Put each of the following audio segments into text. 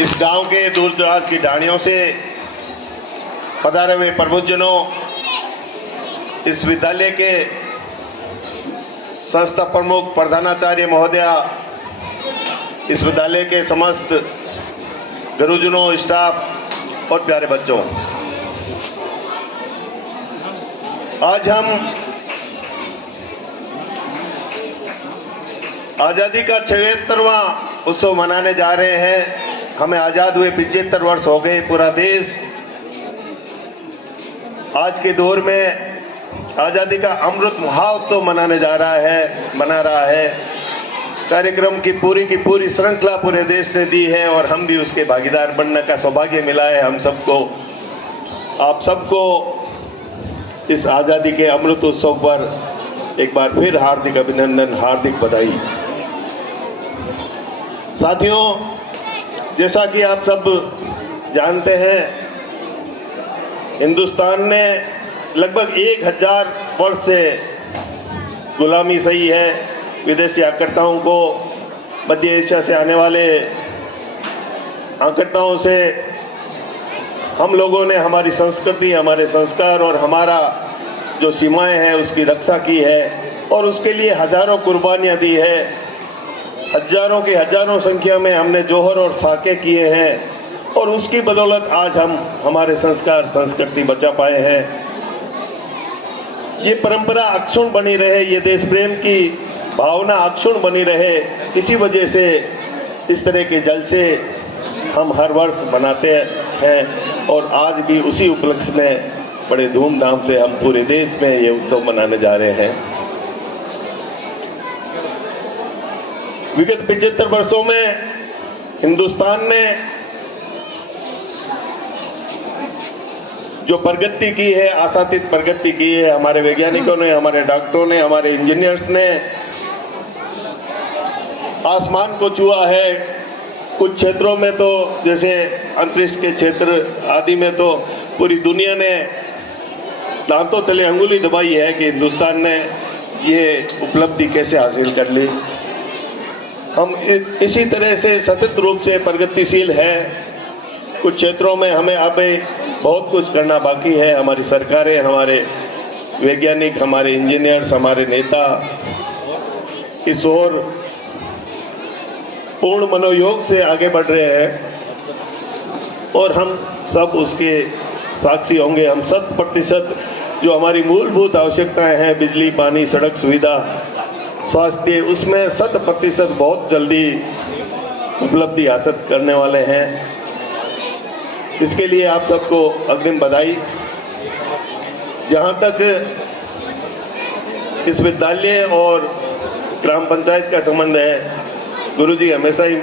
इस गांव के दूर दराज की ढाणियों से पधारे हुए प्रबुद्धजनों, इस विद्यालय के संस्था प्रमुख प्रधानाचार्य महोदया, इस विद्यालय के समस्त गुरुजनों, स्टाफ और प्यारे बच्चों, आज हम आज़ादी का 76वां उत्सव मनाने जा रहे हैं। हमें आज़ाद हुए 75 वर्ष हो गए। पूरा देश आज के दौर में आज़ादी का अमृत महोत्सव मनाने जा रहा है, मना रहा है। कार्यक्रम की पूरी श्रृंखला पूरे देश ने दी है और हम भी उसके भागीदार बनने का सौभाग्य मिला है हम सबको। आप सबको इस आज़ादी के अमृत उत्सव पर एक बार फिर हार्दिक अभिनंदन, हार्दिक बधाई। साथियों, जैसा कि आप सब जानते हैं, हिंदुस्तान ने लगभग 1000 वर्ष से गुलामी सही है। विदेशी आक्रमणों को, मध्य एशिया से आने वाले आक्रमणों से हम लोगों ने हमारी संस्कृति, हमारे संस्कार और हमारा जो सीमाएं हैं उसकी रक्षा की है और उसके लिए हजारों कुर्बानियां दी है। हजारों की हजारों संख्या में हमने जोहर और साके किए हैं और उसकी बदौलत आज हम हमारे संस्कार, संस्कृति बचा पाए हैं। ये परंपरा अक्षुण्ण बनी रहे, ये देश प्रेम की भावना अक्षुण्ण बनी रहे, इसी वजह से इस तरह के जलसे हम हर वर्ष मनाते हैं और आज भी उसी उपलक्ष्य में बड़े धूमधाम से हम पूरे देश में ये उत्सव मनाने जा रहे हैं। विगत 75 वर्षों में हिंदुस्तान ने जो प्रगति की है, आशातीत प्रगति की है, हमारे वैज्ञानिकों ने, हमारे डॉक्टरों ने, हमारे इंजीनियर्स ने आसमान को छुआ है। कुछ क्षेत्रों में तो जैसे अंतरिक्ष के क्षेत्र आदि में तो पूरी दुनिया ने दांतों तले अंगुली दबाई है कि हिंदुस्तान ने ये उपलब्धि कैसे हासिल कर ली। हम इसी तरह से सतत रूप से प्रगतिशील हैं। कुछ क्षेत्रों में हमें अभी बहुत कुछ करना बाकी है। हमारी सरकारें, हमारे वैज्ञानिक, हमारे इंजीनियर्स, हमारे नेता इस ओर पूर्ण मनोयोग से आगे बढ़ रहे हैं और हम सब उसके साक्षी होंगे। हम 100% जो हमारी मूलभूत आवश्यकताएं हैं, बिजली, पानी, सड़क सुविधा, स्वास्थ्य, उसमें 100% बहुत जल्दी उपलब्धि हासिल करने वाले हैं। इसके लिए आप सबको अग्रिम बधाई। जहाँ तक इस विद्यालय और ग्राम पंचायत का संबंध है, गुरुजी हमेशा ही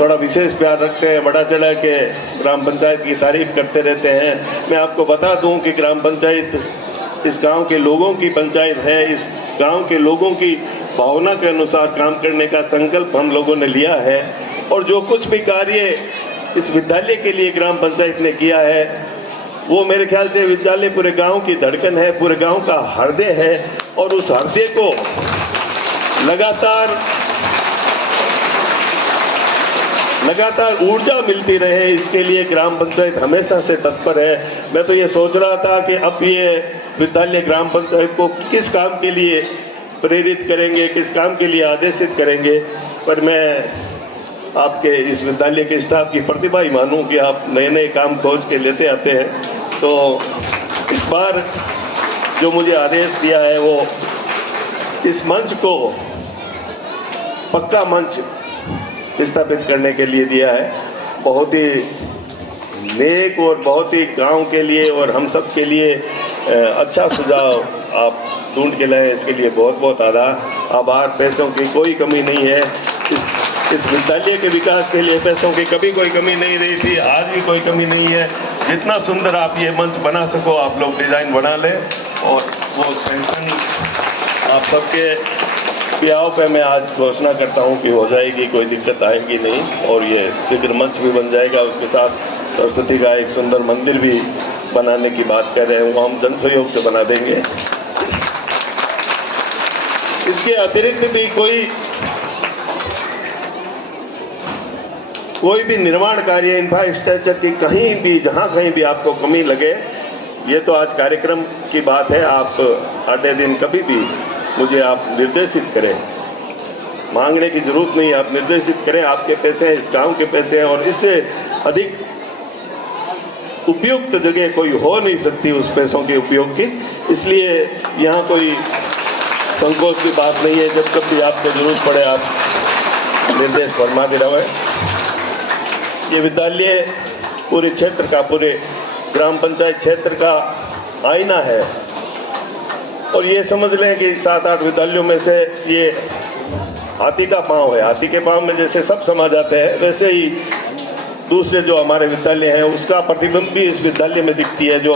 थोड़ा विशेष प्यार रखते हैं, बढ़ा चढ़ा के ग्राम पंचायत की तारीफ करते रहते हैं। मैं आपको बता दूं कि ग्राम पंचायत इस गांव के लोगों की पंचायत है। इस गांव के लोगों की भावना के अनुसार काम करने का संकल्प हम लोगों ने लिया है और जो कुछ भी कार्य इस विद्यालय के लिए ग्राम पंचायत ने किया है वो मेरे ख्याल से विद्यालय पूरे गांव की धड़कन है, पूरे गांव का हृदय है और उस हृदय को लगातार ऊर्जा मिलती रहे, इसके लिए ग्राम पंचायत हमेशा से तत्पर है। मैं तो ये सोच रहा था कि अब ये विद्यालय ग्राम पंचायत को किस काम के लिए प्रेरित करेंगे, किस काम के लिए आदेशित करेंगे, पर मैं आपके इस विद्यालय के स्टाफ की प्रतिभा ही मानूं कि आप नए नए काम खोज के लेते आते हैं। तो इस बार जो मुझे आदेश दिया है वो इस मंच को पक्का मंच स्थापित करने के लिए दिया है। बहुत ही नेक और बहुत ही गांव के लिए और हम सब के लिए अच्छा सुझाव आप ढूंढ के लाए, इसके लिए बहुत बहुत आभार। पैसों की कोई कमी नहीं है। इस विद्यालय के विकास के लिए पैसों की कभी कोई कमी नहीं रही थी, आज भी कोई कमी नहीं है। जितना सुंदर आप ये मंच बना सको आप लोग डिज़ाइन बना लें और वो सेंशन आप सबके ब्याह पे मैं आज घोषणा करता हूँ कि हो जाएगी, कोई दिक्कत आएगी नहीं और ये शीघ्र मंच भी बन जाएगा। उसके साथ सरस्वती का एक सुंदर मंदिर भी बनाने की बात कर रहे हैं, वो हम जन सहयोग से बना देंगे। इसके अतिरिक्त भी कोई कोई भी निर्माण कार्य इंफ्रास्ट्रक्चर की कहीं भी जहाँ कहीं भी आपको कमी लगे, ये तो आज कार्यक्रम की बात है, आप आधे दिन कभी भी मुझे आप निर्देशित करें, मांगने की जरूरत नहीं, आप निर्देशित करें। आपके पैसे हैं, इस गांव के पैसे हैं, और इससे अधिक उपयुक्त जगह कोई हो नहीं सकती उस पैसों के उपयोग की। इसलिए यहाँ कोई संकोच की बात नहीं है, जब कभी आपको जरूरत पड़े आप निर्देश फरमा के रहे। ये विद्यालय पूरे क्षेत्र का, पूरे ग्राम पंचायत क्षेत्र का आईना है, और ये समझ लें कि 7-8 विद्यालयों में से ये हाथी का पांव है। हाथी के पांव में जैसे सब समा जाते हैं, वैसे ही दूसरे जो हमारे विद्यालय हैं उसका प्रतिबिंब भी इस विद्यालय में दिखती है। जो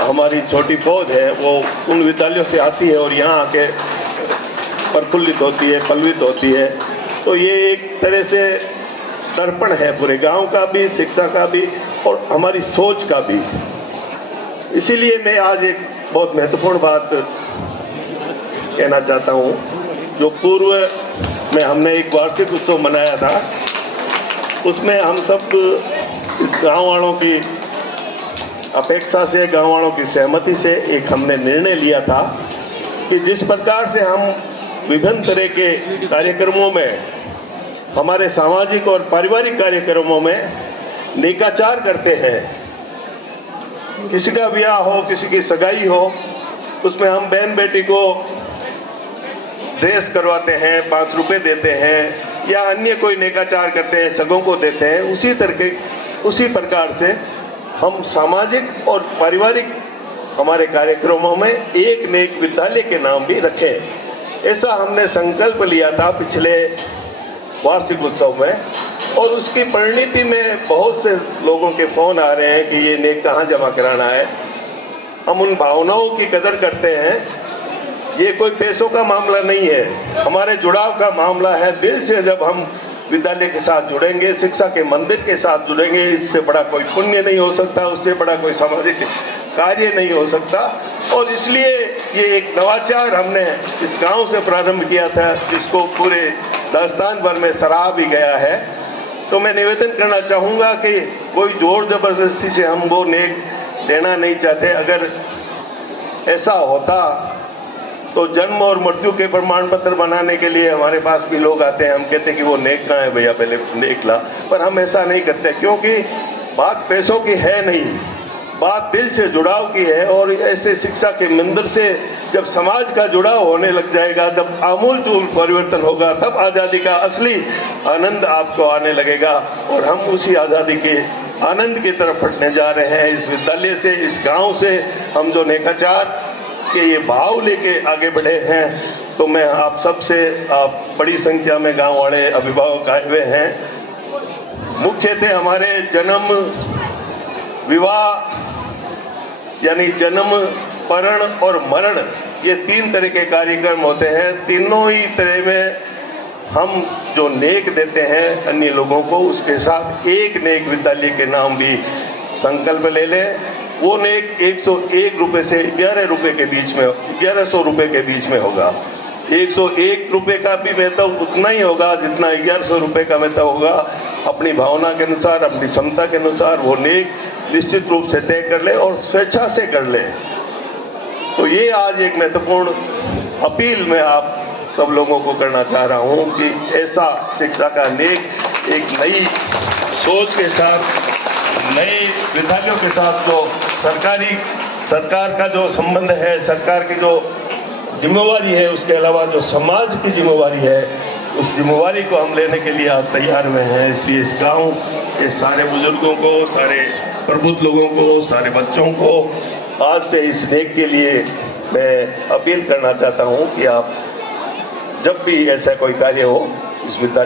हमारी छोटी पौध है वो उन विद्यालयों से आती है और यहाँ आके प्रफुल्लित होती है, पल्वित होती है। तो ये एक तरह से दर्पण है पूरे गांव का भी, शिक्षा का भी और हमारी सोच का भी। इसीलिए मैं आज एक बहुत महत्वपूर्ण बात कहना चाहता हूँ। जो पूर्व में हमने एक वार्षिक उत्सव मनाया था, उसमें हम सब इस गाँव वालों की अपेक्षा से, गाँव वालों की सहमति से एक हमने निर्णय लिया था कि जिस प्रकार से हम विभिन्न तरह के कार्यक्रमों में, हमारे सामाजिक और पारिवारिक कार्यक्रमों में नेकाचार करते हैं, किसी का ब्याह हो, किसी की सगाई हो, उसमें हम बहन बेटी को ड्रेस करवाते हैं, 5 रुपए देते हैं, या अन्य कोई नेकाचार करते हैं, सगों को देते हैं। उसी प्रकार से हम सामाजिक और पारिवारिक हमारे कार्यक्रमों में एक नेक विद्यालय के नाम भी रखें। ऐसा हमने संकल्प लिया था पिछले वार्षिक उत्सव में, और उसकी परिणति में बहुत से लोगों के फ़ोन आ रहे हैं कि ये नेक कहाँ जमा कराना है। हम उन भावनाओं की कदर करते हैं। ये कोई पैसों का मामला नहीं है, हमारे जुड़ाव का मामला है। दिल से जब हम विद्यालय के साथ जुड़ेंगे, शिक्षा के मंदिर के साथ जुड़ेंगे, इससे बड़ा कोई पुण्य नहीं हो सकता, उससे बड़ा कोई सामाजिक कार्य नहीं हो सकता। और इसलिए ये एक नवाचार हमने इस गांव से प्रारंभ किया था, जिसको पूरे राजस्थान भर में सराहा भी गया है। तो मैं निवेदन करना चाहूँगा कि कोई जोर जबरदस्ती से हम वो नेक देना नहीं चाहते। अगर ऐसा होता तो जन्म और मृत्यु के प्रमाण पत्र बनाने के लिए हमारे पास भी लोग आते हैं, हम कहते हैं कि वो नेक ना है भैया, पहले नेक ला। पर हम ऐसा नहीं करते, क्योंकि बात पैसों की है नहीं, बात दिल से जुड़ाव की है। और ऐसे शिक्षा के मंदिर से जब समाज का जुड़ाव होने लग जाएगा, जब आमूल-चूल परिवर्तन होगा, तब आज़ादी का असली आनंद आपको आने लगेगा। और हम उसी आज़ादी के आनंद की तरफ बढ़ने जा रहे हैं। इस विद्यालय से, इस गाँव से हम जो नेकाचार के ये भाव लेके आगे बढ़े हैं, तो मैं आप सबसे, आप बड़ी संख्या में गांव वाले अभिभावक आए हुए हैं। मुख्य थे हमारे जन्म, विवाह यानी जन्म, परण और मरण, ये 3 तरह के कार्यक्रम होते हैं। तीनों ही तरह में हम जो नेक देते हैं अन्य लोगों को, उसके साथ एक नेक विद्यालय के नाम भी संकल्प ले लें। वो नेक 101 रुपये से 11 रुपये के बीच में, 1100 रुपये के बीच में होगा। 101 रुपये का भी वेतन उतना ही होगा जितना 1100 रुपये का वेतन होगा। अपनी भावना के अनुसार, अपनी क्षमता के अनुसार वो नेक निश्चित रूप से तय कर ले और स्वेच्छा से कर ले। तो ये आज एक महत्वपूर्ण अपील मैं आप सब लोगों को करना चाह रहा हूँ कि ऐसा शिक्षा का नेक, एक नई सोच के साथ, नए विद्यालयों के साथ, जो सरकार का जो संबंध है, सरकार की जो जिम्मेवारी है, उसके अलावा जो समाज की जिम्मेवारी है, उस जिम्मेवारी को हम लेने के लिए आज तैयार में हैं। इसलिए इस गांव के सारे बुजुर्गों को, सारे प्रबुद्ध लोगों को, सारे बच्चों को आज से इस नेक के लिए मैं अपील करना चाहता हूं कि आप जब भी ऐसा कोई कार्य हो, इस विद्यालय